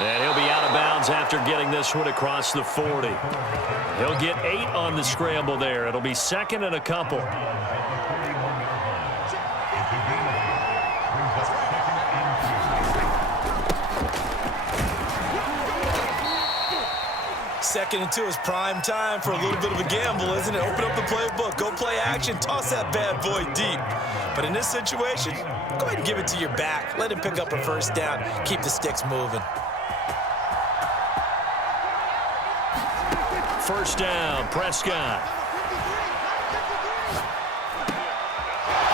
And he'll be out of bounds after getting this one across the 40. He'll get 8 on the scramble there. It'll be second and a couple. Second and 2 is prime time for a little bit of a gamble, isn't it? Open up the playbook, go play action, toss that bad boy deep. But in this situation, go ahead and give it to your back. Let him pick up a first down. Keep the sticks moving. First down, Prescott.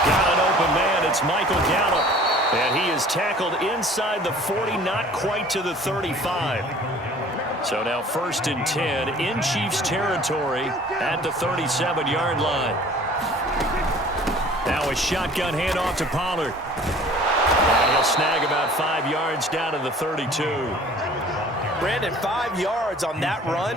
Got an open man. It's Michael Gallup. And he is tackled inside the 40, not quite to the 35. So now first and 10 in Chiefs territory at the 37-yard line. Now a shotgun handoff to Pollard. And he'll snag about 5 yards down to the 32. Brandon, 5 yards on that run.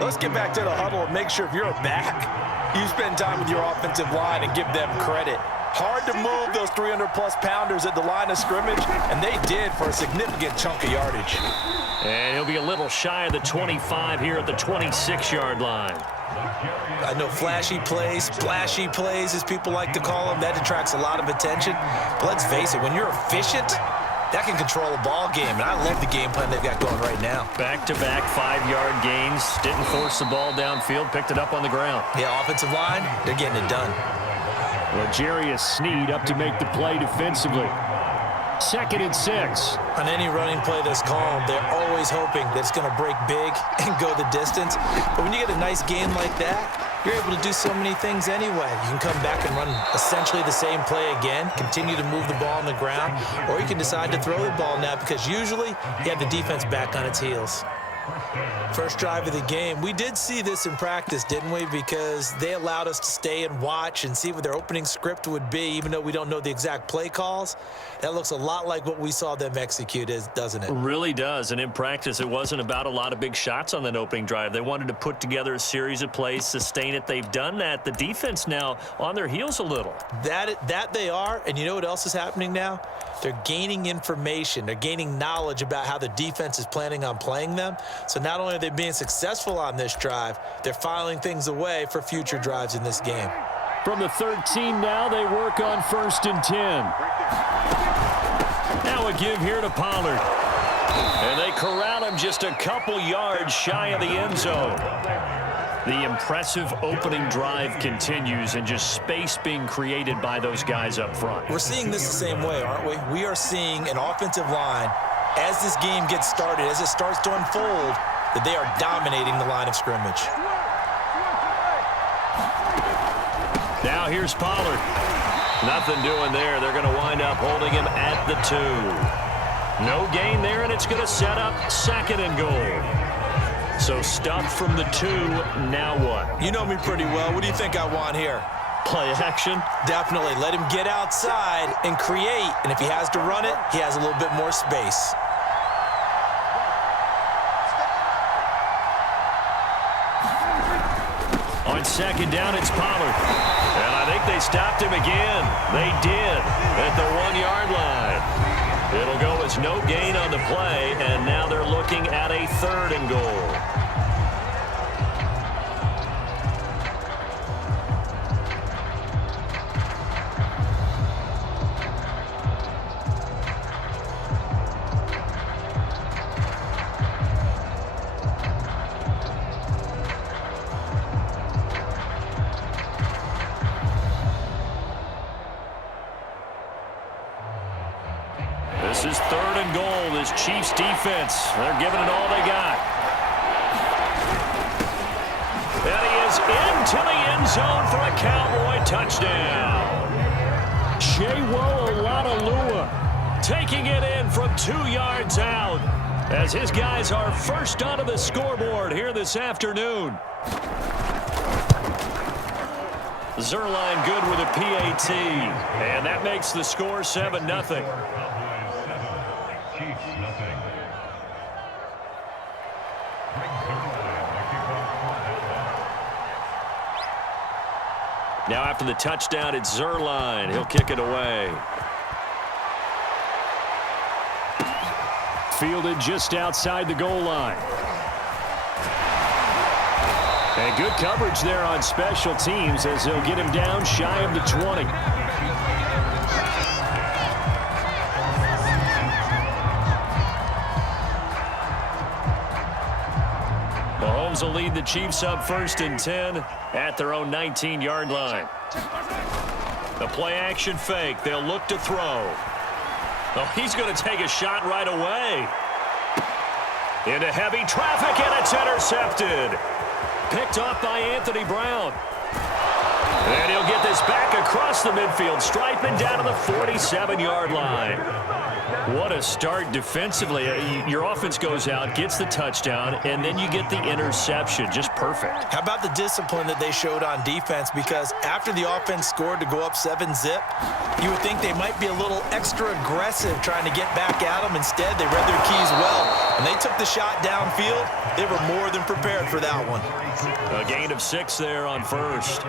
Let's get back to the huddle and make sure if you're a back, you spend time with your offensive line and give them credit. Hard to move those 300-plus pounders at the line of scrimmage, and they did for a significant chunk of yardage. And he'll be a little shy of the 25 here at the 26-yard line. I know flashy plays, splashy plays, as people like to call them, that attracts a lot of attention. But let's face it, when you're efficient, that can control a ball game, and I love the game plan they've got going right now. Back-to-back 5-yard gains, didn't force the ball downfield, picked it up on the ground. Yeah, offensive line, they're getting it done. L'Jarius Sneed up to make the play defensively. Second and 6. On any running play that's called, they're always hoping that it's going to break big and go the distance. But when you get a nice game like that, you're able to do so many things anyway. You can come back and run essentially the same play again, continue to move the ball on the ground, or you can decide to throw the ball now because usually you have the defense back on its heels. First drive of the game. We did see this in practice, didn't we? Because they allowed us to stay and watch and see what their opening script would be, even though we don't know the exact play calls. That looks a lot like what we saw them execute, doesn't it? It really does. And in practice, it wasn't about a lot of big shots on that opening drive. They wanted to put together a series of plays, sustain it. They've done that. The defense now on their heels a little. That they are. And you know what else is happening now? They're gaining information. They're gaining knowledge about how the defense is planning on playing them. So not only are they being successful on this drive, they're filing things away for future drives in this game. From the 13 now, they work on first and 10. Now a give here to Pollard. And they corral him just a couple yards shy of the end zone. The impressive opening drive continues and just space being created by those guys up front. We're seeing this the same way, aren't we? We are seeing an offensive line, as this game gets started, as it starts to unfold, that they are dominating the line of scrimmage. Now here's Pollard. Nothing doing there. They're going to wind up holding him at the 2. No gain there, and it's going to set up second and goal. So stuffed from the 2, now what? You know me pretty well. What do you think I want here? Play action? Definitely. Let him get outside and create. And if he has to run it, he has a little bit more space. On second down, it's Pollard. And I think they stopped him again. They did at the 1-yard line. It'll go as no gain on the play, and now they're looking at a third and goal. This is third and goal. This Chiefs defense, they're giving it all they got. And he is into the end zone for a Cowboy touchdown. Shewo Oladolua taking it in from 2 yards out as his guys are first onto the scoreboard here this afternoon. Zerline good with a PAT, and that makes the score 7-0. Now after the touchdown, it's Zerline. He'll kick it away. fielded just outside the goal line. And good coverage there on special teams as they'll get him down shy of the 20. Mahomes will lead the Chiefs up 1st and 10 at their own 19-yard line. The play action fake. They'll look to throw. Oh, he's going to take a shot right away. Into heavy traffic, and it's intercepted. Picked off by Anthony Brown. And he'll get this back across the midfield, striping down to the 47-yard line. What a start defensively. Your offense goes out, gets the touchdown, and then you get the interception. Just perfect. How about the discipline that they showed on defense? Because after the offense scored to go up 7-zip, you would think they might be a little extra aggressive trying to get back at them. Instead, they read their keys well. When they took the shot downfield, they were more than prepared for that one. A gain of 6 there on first.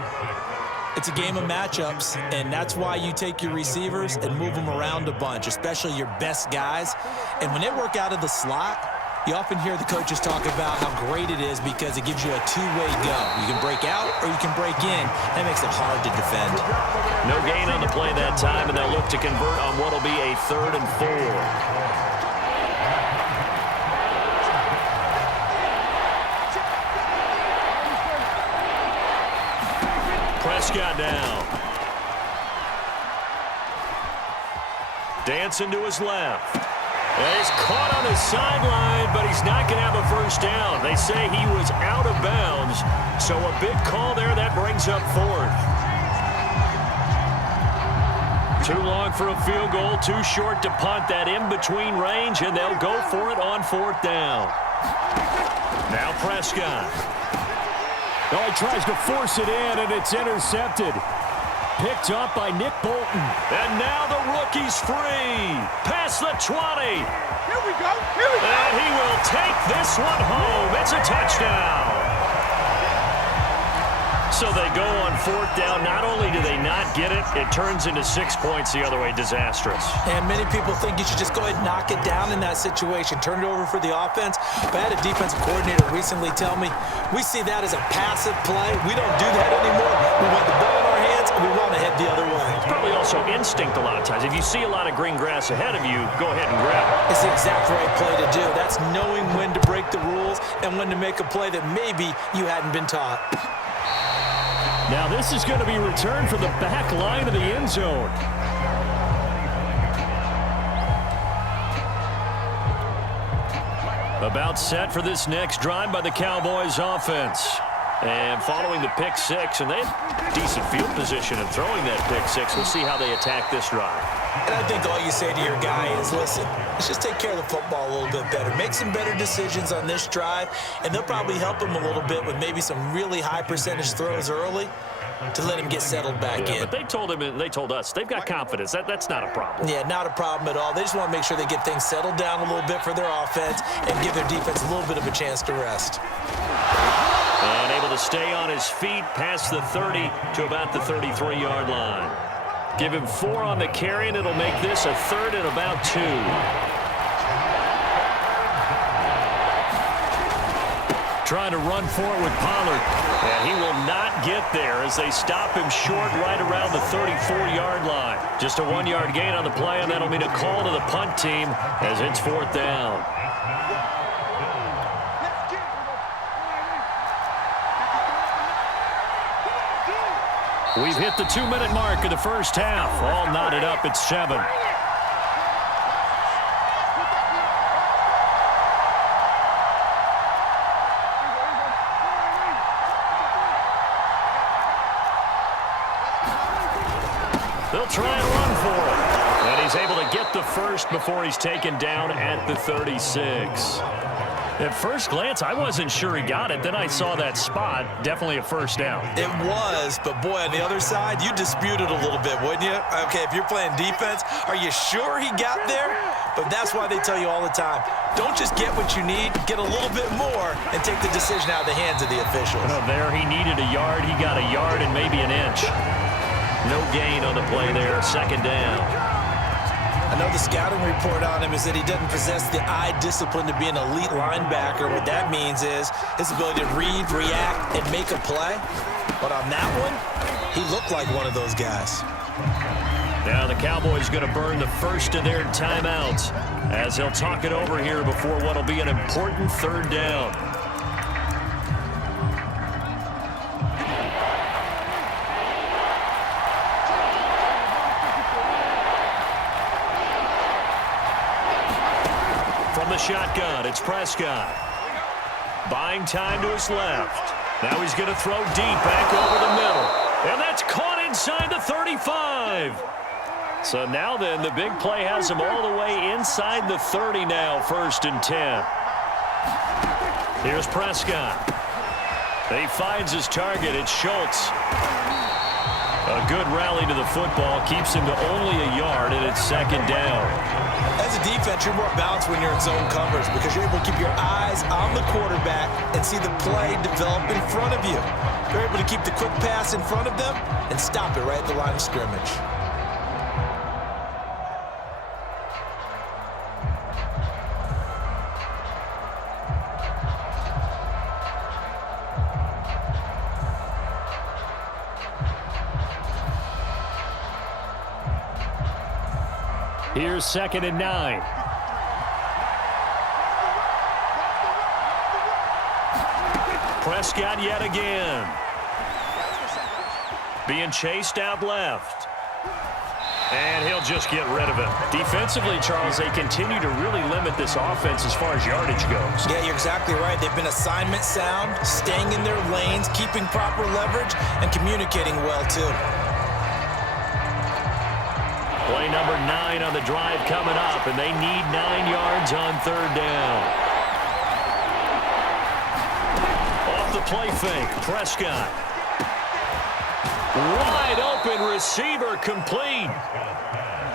It's a game of matchups, and that's why you take your receivers and move them around a bunch, especially your best guys. And when they work out of the slot, you often hear the coaches talk about how great it is because it gives you a two-way go. You can break out or you can break in. That makes it hard to defend. No gain on the play that time, and they'll look to convert on what will be a 3rd and 4. Prescott down. Dancing to his left. And he's caught on the sideline, but he's not going to have a first down. They say he was out of bounds, so a big call there. That brings up 4th. Too long for a field goal, too short to punt. That in-between range, and they'll go for it on 4th down. Now Prescott. Oh, he tries to force it in, and it's intercepted. Picked up by Nick Bolton. And now the rookie's free. Past the 20. Here we go. Here we go. And he will take this one home. It's a touchdown. So they go on 4th down. Not only do they not get it, it turns into 6 points the other way. Disastrous. And many people think you should just go ahead and knock it down in that situation. Turn it over for the offense. But I had a defensive coordinator recently tell me, we see that as a passive play. We don't do that anymore. We want the ball in our hands, and we want to head the other way. It's probably also instinct a lot of times. If you see a lot of green grass ahead of you, go ahead and grab it. It's the exact right play to do. That's knowing when to break the rules and when to make a play that maybe you hadn't been taught. Now this is going to be returned from the back line of the end zone. About set for this next drive by the Cowboys offense. And following the pick 6, and they had decent field position in throwing that pick 6. We'll see how they attack this drive. And I think all you say to your guy is, listen, let's just take care of the football a little bit better. Make some better decisions on this drive, and they'll probably help him a little bit with maybe some really high percentage throws early to let him get settled back in. But they told him, and they told us, they've got confidence. That's not a problem. Yeah, not a problem at all. They just want to make sure they get things settled down a little bit for their offense and give their defense a little bit of a chance to rest. And able to stay on his feet past the 30 to about the 33-yard line. Give him 4 on the carry, and it'll make this a 3rd and about 2. Trying to run for it with Pollard. And he will not get there as they stop him short right around the 34-yard line. Just a 1-yard gain on the play, and that'll mean a call to the punt team as it's 4th down. We've hit the 2-minute mark of the first half. All knotted up at 7. They'll try and run for it. And he's able to get the first before he's taken down at the 36. At first glance, I wasn't sure he got it. Then I saw that spot. Definitely a first down. It was, but boy, on the other side, you dispute it a little bit, wouldn't you? Okay, if you're playing defense, are you sure he got there? But that's why they tell you all the time, don't just get what you need, get a little bit more, and take the decision out of the hands of the officials. There he needed a yard. He got a yard and maybe an inch. No gain on the play there. 2nd down. I know the scouting report on him is that he doesn't possess the eye discipline to be an elite linebacker. What that means is his ability to read, react, and make a play. But on that one, he looked like one of those guys. Now the Cowboys going to burn the first of their timeouts as they'll talk it over here before what will be an important third down. From the shotgun, it's Prescott. Buying time to his left. Now he's going to throw deep back over the middle. And that's caught inside the 35. So now then, the big play has him all the way inside the 30 now, 1st and 10. Here's Prescott. He finds his target. It's Schultz. A good rally to the football keeps him to only a yard, and it's 2nd down. As a defense, you're more balanced when you're in zone coverage because you're able to keep your eyes on the quarterback and see the play develop in front of you. You're able to keep the quick pass in front of them and stop it right at the line of scrimmage. Here's 2nd and 9. Prescott yet again. Being chased out left. And he'll just get rid of it. Defensively, Charles, they continue to really limit this offense as far as yardage goes. Yeah, you're exactly right. They've been assignment sound, staying in their lanes, keeping proper leverage, and communicating well, too. Play number 9 on the drive coming up, and they need 9 yards on 3rd down. Off the play fake, Prescott. Wide open receiver complete.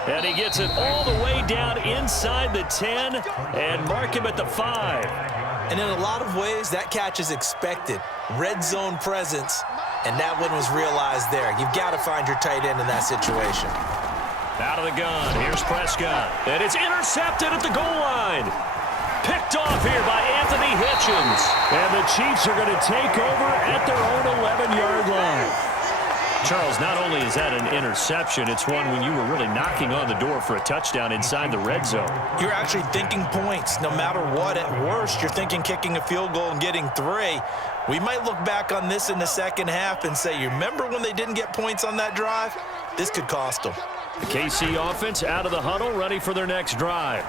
And he gets it all the way down inside the 10 and mark him at the 5. And in a lot of ways, that catch is expected. Red zone presence, and that one was realized there. You've got to find your tight end in that situation. Out of the gun, here's Prescott. And it's intercepted at the goal line. Picked off here by Anthony Hitchens. And the Chiefs are going to take over at their own 11-yard line. Charles, not only is that an interception, it's one when you were really knocking on the door for a touchdown inside the red zone. You're actually thinking points no matter what. At worst, you're thinking kicking a field goal and getting 3. We might look back on this in the second half and say, you remember when they didn't get points on that drive? This could cost them. The KC offense out of the huddle, ready for their next drive.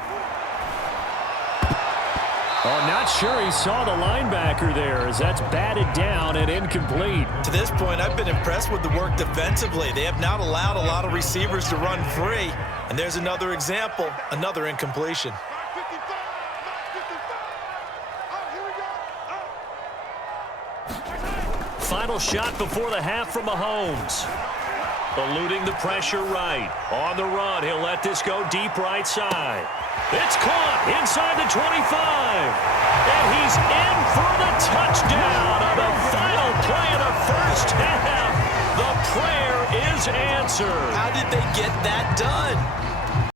Oh, not sure he saw the linebacker there as that's batted down and incomplete. To this point, I've been impressed with the work defensively. They have not allowed a lot of receivers to run free. And there's another example, another incompletion. Final shot before the half from Mahomes. Eluding the pressure right. On the run, he'll let this go deep right side. It's caught inside the 25. And he's in for the touchdown on the final play of the first half. The prayer is answered. How did they get that done?